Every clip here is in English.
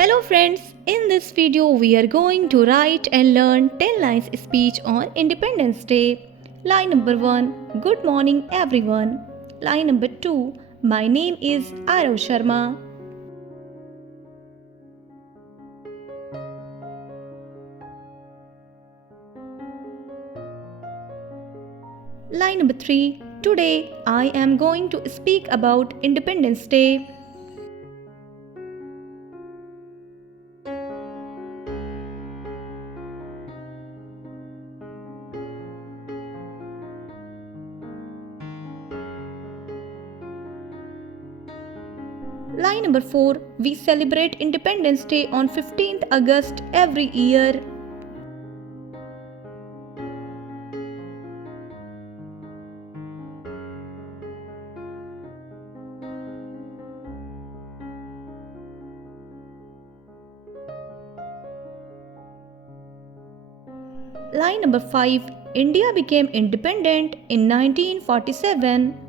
Hello friends, in this video we are going to write and learn 10 lines speech on Independence Day. Line number 1, Good morning everyone. Line number 2, My name is Arav Sharma. Line number 3, Today I am going to speak about Independence Day. Line number 4, We celebrate Independence Day on 15th August every year. Line number 5, India became independent in 1947.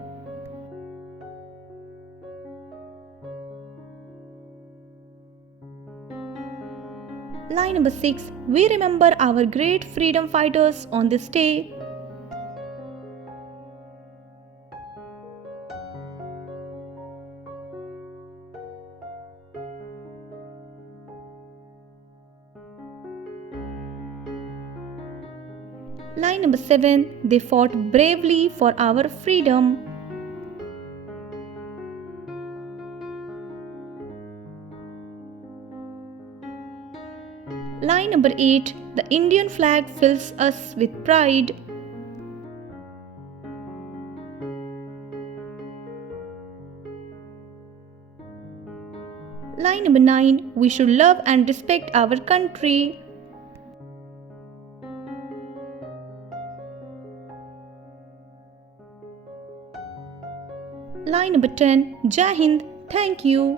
Line number 6, We remember our great freedom fighters on this day. Line number 7, They fought bravely for our freedom. Line number 8, The Indian flag fills us with pride. Line number 9, We should love and respect our country. Line number 10, Jai Hind, thank you.